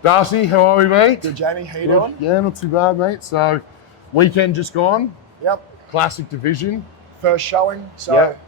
Darcy, how are we, mate? Good, Jamie. How you doing? Yeah, not too bad, mate. So, weekend just gone. Yep. Classic division. First showing, so Yep.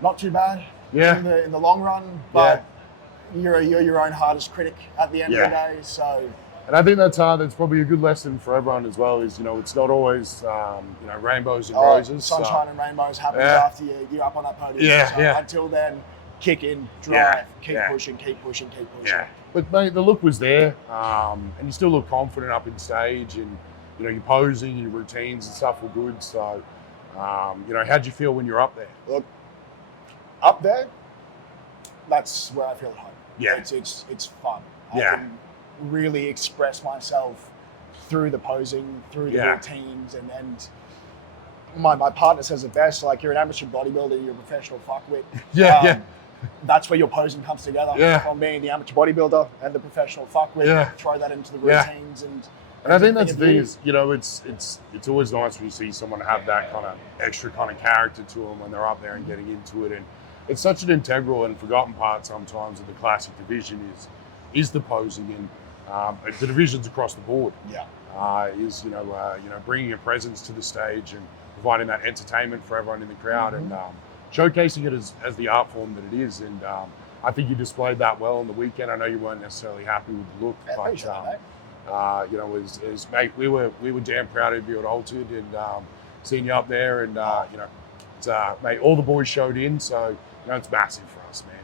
not too bad. Yeah. In the long run, but you're your own hardest critic at the end of the day. So. And I think that's probably a good lesson for everyone as well. Is it's not always rainbows and roses. Sunshine and rainbows happens after you're up on that podium. Yeah, so until then, kick in, drive, keep pushing. Yeah. But mate, the look was there, and you still look confident up in stage, and your posing, your routines and stuff were good. So, how'd you feel when you're up there? Look, up there, that's where I feel at home. Yeah, it's fun. I can really express myself through the posing, through the routines, and my partner says it best. Like, you're an amateur bodybuilder, you're a professional fuckwit. That's where your posing comes together. From being the amateur bodybuilder and the professional fuckwit, throw that into the routines and I think that's the thing is, it's always nice when you see someone have that kind of extra kind of character to them when they're up there and getting into it. And it's such an integral and forgotten part sometimes of the classic division is the posing, and the divisions across the board. Is bringing a presence to the stage and providing that entertainment for everyone in the crowd and showcasing it as the art form that it is. And I think you displayed that well on the weekend. I know you weren't necessarily happy with the look, but mate, we were damn proud of you at Altered and seeing you up there, and mate, all the boys showed in, so it's massive for us, man.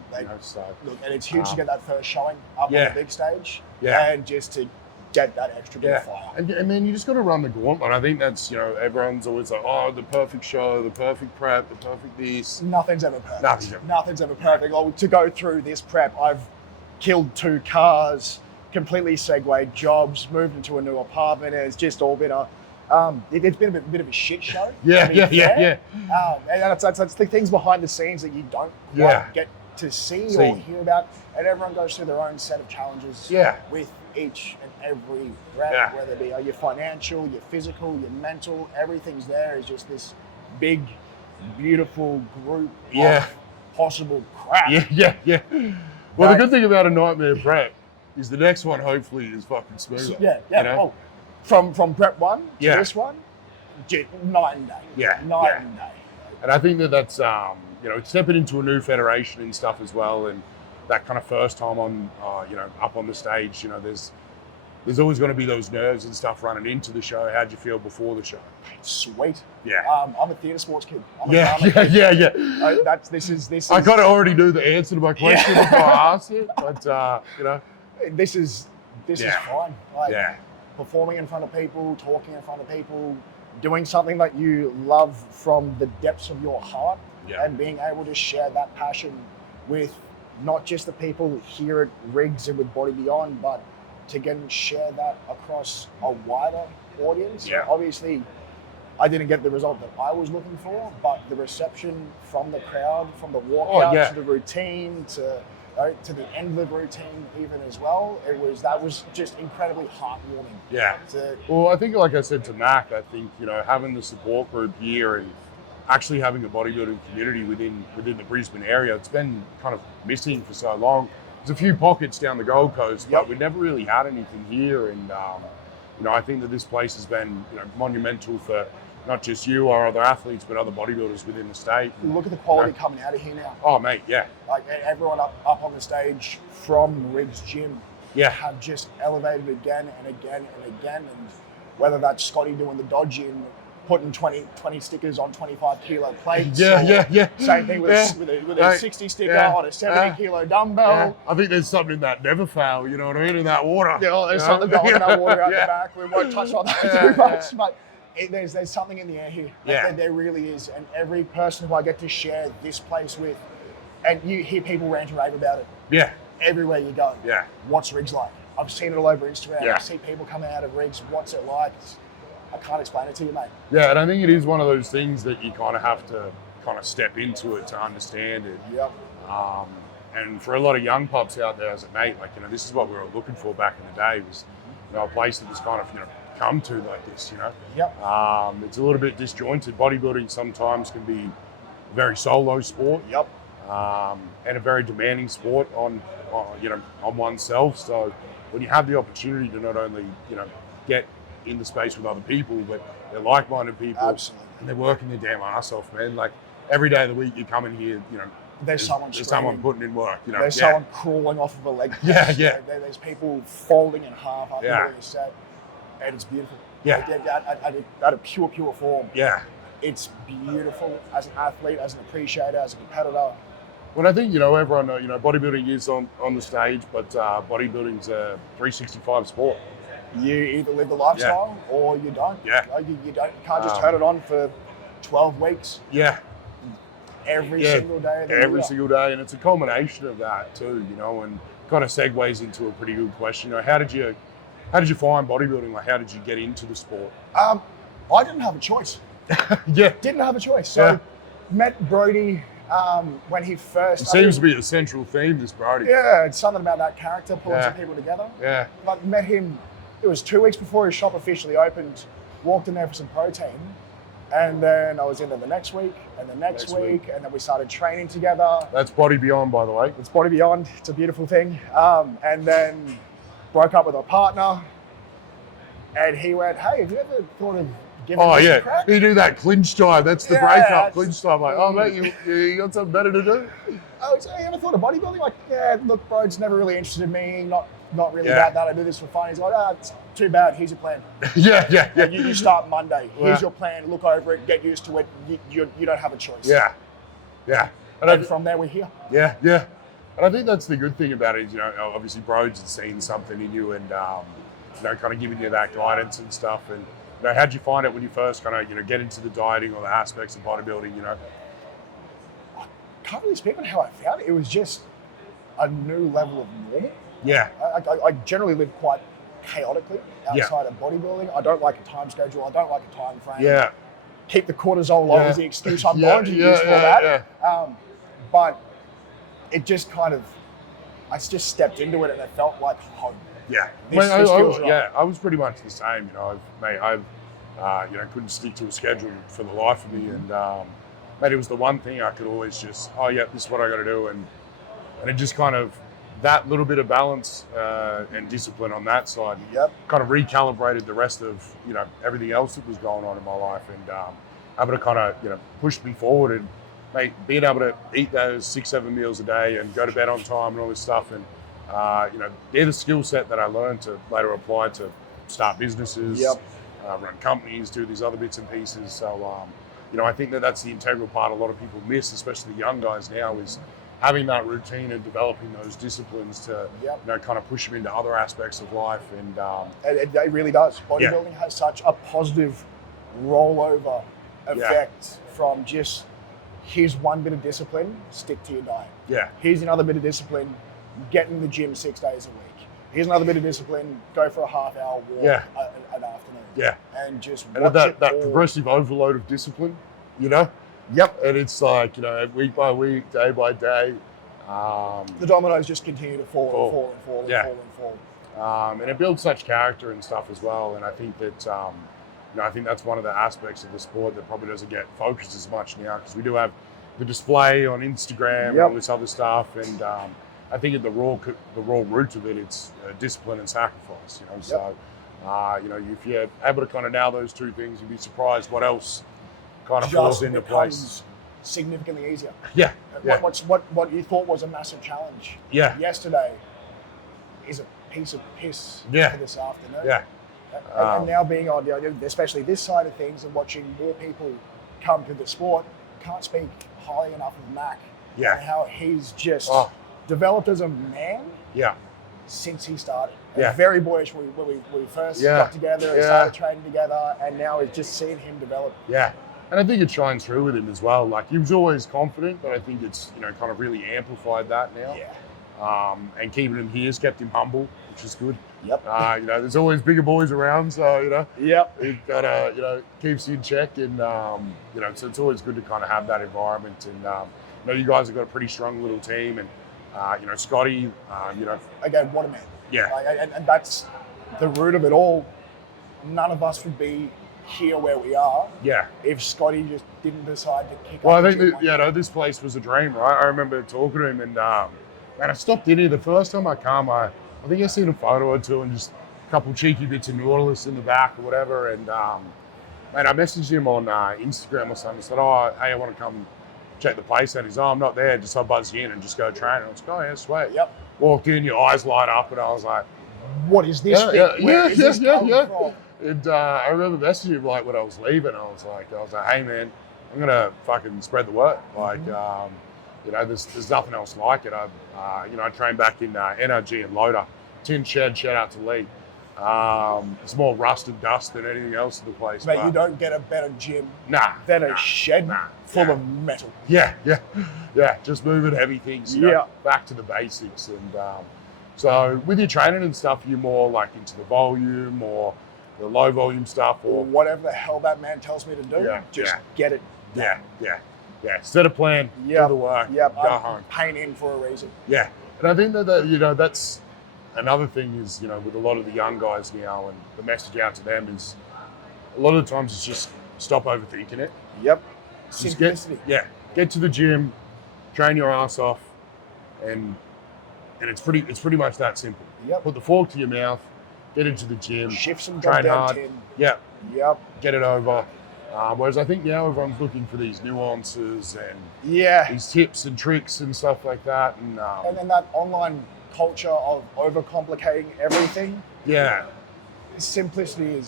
Look, and it's huge to get that first showing up on the big stage, and just to get that extra bit of fire. And then you just got to run the gauntlet. I think that's everyone's always like, oh, the perfect show, the perfect prep, the perfect this. Nothing's ever perfect. Nothing's ever perfect. Like, to go through this prep, I've killed 2 cars, completely segued jobs, moved into a new apartment, and it's just all been it's been a bit of a shit show. And that's the things behind the scenes that you don't quite get to see or hear about. And everyone goes through their own set of challenges with each and every rep, whether it be your financial, your physical, your mental, everything's there. Is just this big, beautiful group of possible crap. Well, the good thing about a nightmare prep is the next one hopefully is fucking smooth. Oh, from prep 1 to this one, night and day. Night and day. And I think that's stepping into a new federation and stuff as well, and that kind of first time on up on the stage, there's always going to be those nerves and stuff running into the show. How'd you feel before the show? Sweet. I'm a theatre sports kid. This is. I kind of already knew the answer to my question before I asked it, but This is fine. Performing in front of people, talking in front of people, doing something that you love from the depths of your heart, and being able to share that passion with not just the people here at Riggs and with Body Beyond, but to get and share that across a wider audience. Obviously, I didn't get the result that I was looking for, but the reception from the crowd, from the walkout to the routine to the end of the routine even as well, that was just incredibly heartwarming. Well, I think, like I said to Mac, I think having the support group here and actually having a bodybuilding community within the Brisbane area, it's been kind of missing for so long. There's a few pockets down the Gold Coast, but we never really had anything here. And I think that this place has been monumental for not just you or other athletes, but other bodybuilders within the state. Look at the quality coming out of here now. Oh, mate, Like, everyone up on the stage from Riggs Gym have just elevated again and again and again. And whether that's Scotty doing the dodgy and putting 20 stickers on 25 kilo plates. Same thing with a 60 sticker on a 70 kilo dumbbell. I think there's something in that never fail, you know what I mean, in that water. There's something going in that water out the back. We won't touch on that too much, but there's something in the air here. There really is. And every person who I get to share this place with, and you hear people rant and rave about it. Everywhere you go. What's Riggs like? I've seen it all over Instagram. I see people coming out of Riggs. What's it like? I can't explain it to you, mate. And I think it is one of those things that you kind of have to kind of step into it to understand it. And for a lot of young pups out there, I was like, mate, this is what we were looking for back in the day, was a place that was kind of come to like this. It's a little bit disjointed. Bodybuilding sometimes can be a very solo sport. And a very demanding sport on oneself. So when you have the opportunity to not only, get in the space with other people, but they're like-minded people. Absolutely. And they're working their damn ass off, man. Like every day of the week you come in here, there's someone putting in work, There's someone crawling off of a leg. There's people folding in half after doing a set. And it's beautiful. Yeah. At a pure form. Yeah. It's beautiful as an athlete, as an appreciator, as a competitor. Well, I think, everyone knows, bodybuilding is on the stage, but bodybuilding's a 365 sport. You either live the lifestyle or you don't. Yeah. You can't just turn it on for 12 weeks. Yeah. Every single day of the year. Every single day. And it's a culmination of that too, and kind of segues into a pretty good question. How did you find bodybuilding? Like, how did you get into the sport? I didn't have a choice. Didn't have a choice. So met Broadie when he first... It seems to be a central theme, this Broadie. Yeah, it's something about that character, pulling some people together. Yeah. But met him, it was 2 weeks before his shop officially opened, walked in there for some protein, and then I was in there the next week, and the next week, and then we started training together. That's Body Beyond, by the way. It's Body Beyond. It's a beautiful thing. And then broke up with my partner, and he went, hey, have you ever thought of giving this a crack? You do that clinch time. That's the breakup clinch time. Like, oh, mate, you got something better to do? Oh, so you ever thought of bodybuilding? Like, yeah, look, bro, it's never really interested in me. Not really about that. I do this for fun. He's like, it's too bad. Here's your plan. Yeah. You start Monday. Here's your plan. Look over it. Get used to it. You don't have a choice. Yeah. And from there, we're here. Yeah. And I think that's the good thing about it is, obviously Broads had seen something in you and, kind of giving you that guidance and stuff. And, how'd you find it when you first kind of, get into the dieting or the aspects of bodybuilding, I can't really speak on how I found it. It was just a new level of normal. Yeah. I generally live quite chaotically outside of bodybuilding. I don't like a time schedule. I don't like a time frame. Yeah. Keep the cortisol low is the excuse I'm going to use for that. But it just kind of, I just stepped into it and it felt like home. Yeah. This feels right. I was pretty much the same. I couldn't stick to a schedule for the life of me. And, it was the one thing I could always just, this is what I got to do. And it just kind of, that little bit of balance and discipline on that side kind of recalibrated the rest of, everything else that was going on in my life and able to kind of, push me forward and, being able to eat those 6-7 meals a day and go to bed on time and all this stuff. And, they're the skill set that I learned to later apply to start businesses, run companies, do these other bits and pieces. So, I think that's the integral part a lot of people miss, especially the young guys now, is having that routine and developing those disciplines to, kind of push them into other aspects of life. And it really does. Bodybuilding has such a positive rollover effect from just, here's one bit of discipline, stick to your diet. Yeah. Here's another bit of discipline, get in the gym 6 days a week. Here's another bit of discipline, go for a half-hour walk an afternoon. Yeah. And just watch that progressive overload of discipline, Yep. And it's like, week by week, day by day. The dominoes just continue to fall. And it builds such character and stuff as well. And I think that, I think that's one of the aspects of the sport that probably doesn't get focused as much now, because we do have the display on Instagram and all this other stuff. And I think at the raw root of it, it's discipline and sacrifice, So, if you're able to kind of nail those two things, you'd be surprised what else kind of falls into place. Significantly easier. Yeah. What you thought was a massive challenge yesterday is a piece of piss for this afternoon. Yeah. And now being on, especially this side of things and watching more people come to the sport, can't speak highly enough of Mac. Yeah. And how he's just developed as a man. Yeah. Since he started. Very boyish when we first got together and started training together, and now we've just seen him develop. Yeah. And I think it shines through with him as well. Like, he was always confident, but I think it's, kind of really amplified that now. Yeah. And keeping him here has kept him humble, which is good. Yep. There's always bigger boys around, so, it kind of, keeps you in check. And, so it's always good to kind of have that environment. And, you guys have got a pretty strong little team. And, Scotty, Again, what a man. Yeah. And that's the root of it all. None of us would be here where we are. Yeah. If Scotty just didn't decide to kick up. I think this place was a dream, right? I remember talking to him and, man, I stopped in here the first time I come. I I think I've seen a photo or two and just a couple cheeky bits of Nautilus in the back or whatever. And mate, I messaged him on Instagram or something. I said, oh, hey, I want to come check the place out. He's, oh, I'm not there. Just I buzzed in and just go train. And I was like, oh, yeah, sweet. Yep. Walked in, your eyes light up, and I was like, what is this thing? Where is this coming from? And I remember messaging him like when I was leaving. I was like, hey man, I'm gonna fucking spread the word. Like, you know, there's nothing else like it. I train back in NRG and Loader, Tin Shed. Shout out to Lee. It's more rust and dust than anything else in the place. Mate, you don't get a better gym than a shed full of metal. Yeah. Just moving heavy things. You know, back to the basics. And so with your training and stuff, you're more like into the volume or the low volume stuff or whatever the hell that man tells me to do. Just get it done. Yeah. Instead of plan, do the work. Go home. Paying in for a reason. Yeah, and I think that you know, that's another thing is, you know, with a lot of the young guys now, and the message out to them is a lot of the times it's just stop overthinking it. Yep. Simplicity. Get to the gym, train your ass off, and it's pretty much that simple. Yep. Put the fork to your mouth, get into the gym, shift some train hard. Tin. Yep. Get it over. Whereas I think now everyone's looking for these nuances and these tips and tricks and stuff like that. And then that online culture of overcomplicating everything. Yeah. Simplicity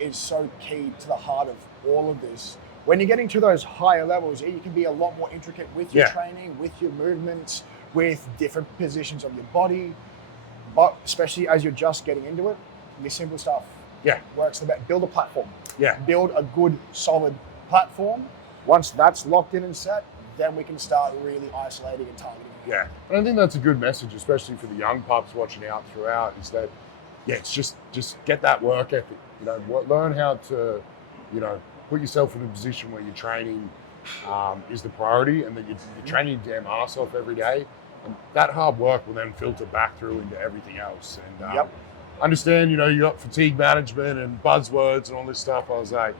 is so key to the heart of all of this. When you're getting to those higher levels, you can be a lot more intricate with your training, with your movements, with different positions of your body. But especially as you're just getting into it, the simple stuff works the best. Build a platform. Build a good, solid platform. Once that's locked in and set, then we can start really isolating and targeting. Yeah, and I think that's a good message, especially for the young pups watching out throughout, is that, it's just get that work ethic. You know, learn how to, you know, put yourself in a position where your training is the priority, and that you're training your damn ass off every day. And that hard work will then filter back through into everything else. And understand, you know, you got fatigue management and buzzwords and all this stuff. I was like,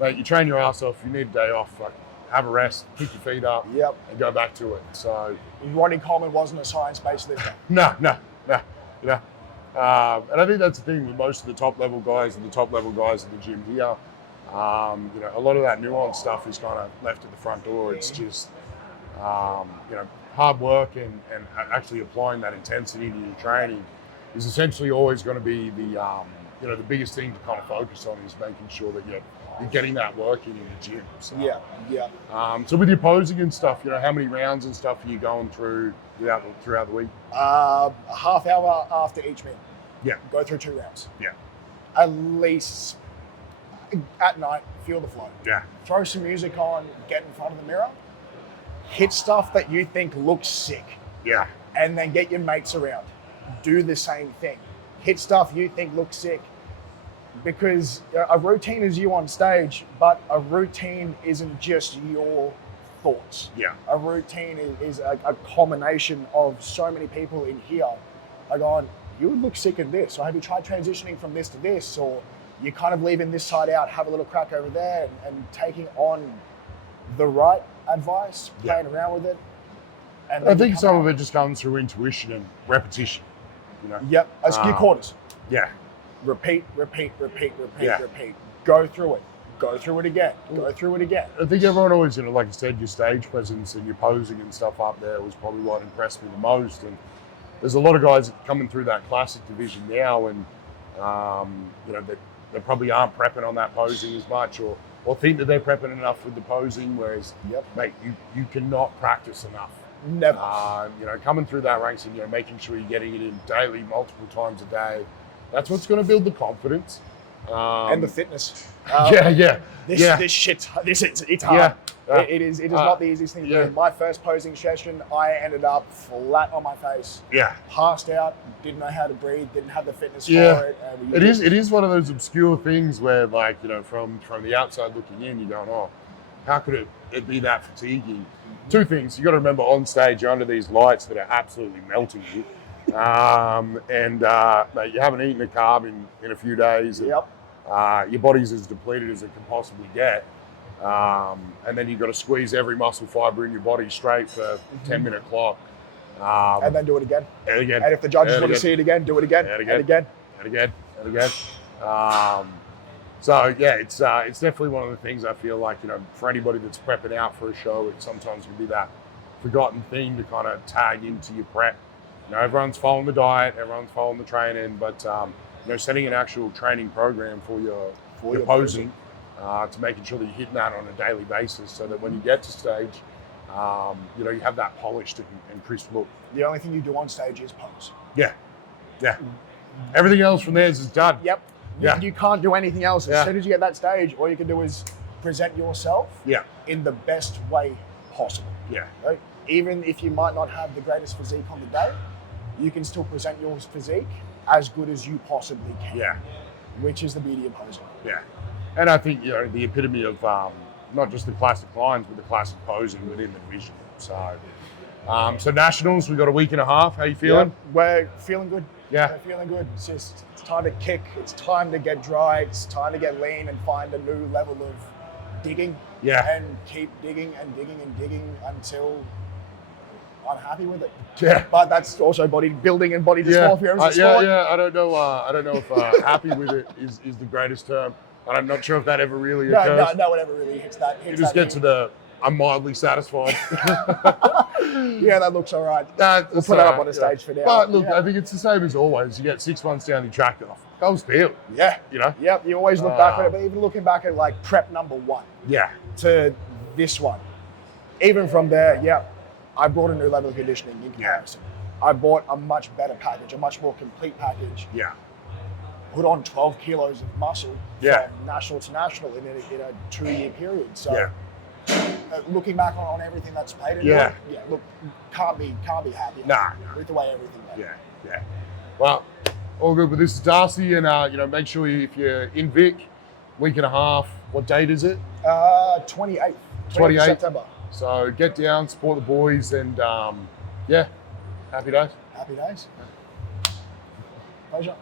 mate, you train your ass off. You need a day off. Like, have a rest, pick your feet up, and go back to it. So, Ronnie Coleman wasn't a science-based lifter. No. You know, and I think that's the thing with most of the top level guys and the top level guys in the gym here. You know, a lot of that nuanced stuff is kind of left at the front door. It's just, you know, hard work and actually applying that intensity to your training is essentially always going to be the, you know, the biggest thing to kind of focus on is making sure that you're getting that work in the gym. So, so with your posing and stuff, you know, how many rounds and stuff are you going through throughout the week? A half hour after each meal. Yeah. Go through 2 rounds. Yeah. At least at night, feel the flow. Yeah. Throw some music on, get in front of the mirror, hit stuff that you think looks sick. Yeah. And then get your mates around. Do the same thing. Hit stuff you think looks sick. Because a routine is you on stage, but a routine isn't just your thoughts. Yeah. A routine is a combination of so many people in here are going, you would look sick in this, or have you tried transitioning from this to this, or you're kind of leaving this side out, have a little crack over there, and taking on the right advice, playing around with it. And I think some of it just comes through intuition and repetition. You know? Yep, as few quarters. Yeah. Repeat. Go through it. Go through it again. I think everyone always, you know, like you said, your stage presence and your posing and stuff up there was probably what impressed me the most. And there's a lot of guys coming through that classic division now, and you know, they probably aren't prepping on that posing as much, or think that they're prepping enough with the posing. Whereas, mate, you cannot practice enough. Never. You know, coming through that ranks and, you know, making sure you're getting it in daily, multiple times a day. That's what's going to build the confidence. And the fitness. This shit, it's hard. It is not the easiest thing to do. My first posing session, I ended up flat on my face. Yeah. Passed out, didn't know how to breathe, didn't have the fitness for it. It is one of those obscure things where, like, you know, from the outside looking in, you're going, oh, how could it be that fatiguing? Two things. You got to remember, on stage, you're under these lights that are absolutely melting you. Mate, you haven't eaten a carb in a few days. And, your body's as depleted as it can possibly get. And then you've got to squeeze every muscle fiber in your body straight for a 10-minute clock. And then do it again. And again. And if the judges want to see it again, do it again. And again. And again. And again. And again. So yeah, it's definitely one of the things I feel like, for anybody that's prepping out for a show, it sometimes can be that forgotten thing to kind of tag into your prep. Everyone's following the diet, everyone's following the training, but setting an actual training program for your posing, to making sure that you're hitting that on a daily basis, so that when you get to stage, you have that polished and crisp look. The only thing you do on stage is pose. Yeah. Everything else from there is done. Yep. Yeah. You can't do anything else. As soon as you get that stage, all you can do is present yourself in the best way possible. Yeah. Right? Even if you might not have the greatest physique on the day, you can still present your physique as good as you possibly can. Yeah. Which is the beauty of posing. Yeah. And I think, the epitome of not just the classic lines, but the classic posing within the division. So nationals, we've got a week and a half. How you feeling? Yeah, we're feeling good. Yeah. We're feeling good. It's time to kick. It's time to get dry. It's time to get lean and find a new level of digging. Yeah. And keep digging and digging and digging until I'm happy with it. Yeah. But that's also bodybuilding and body dysmorphia. Yeah. I don't know if happy with it is the greatest term. And I'm not sure if that ever really occurs. No one ever really hits that. You just get to the I'm mildly satisfied. Yeah, that looks all right. We'll put that up on the stage for now. But look, I think it's the same as always. You get 6 months down the track off. Goes field. Yeah. Yep, you always look back at it, but even looking back at like prep number 1. Yeah. To this one. Even from there, I brought a new level of conditioning in comparison. I bought a much better package, a much more complete package. Yeah. Put on 12 kilos of muscle from national to national in a 2-year period. So looking back on everything that's played in it, look, can't be happy with the way everything went. Yeah. Well, all good. But this is Darcy, and make sure if you're in Vic, week and a half. What date is it? 28th September. So get down, support the boys, and happy days. Happy days. Pleasure.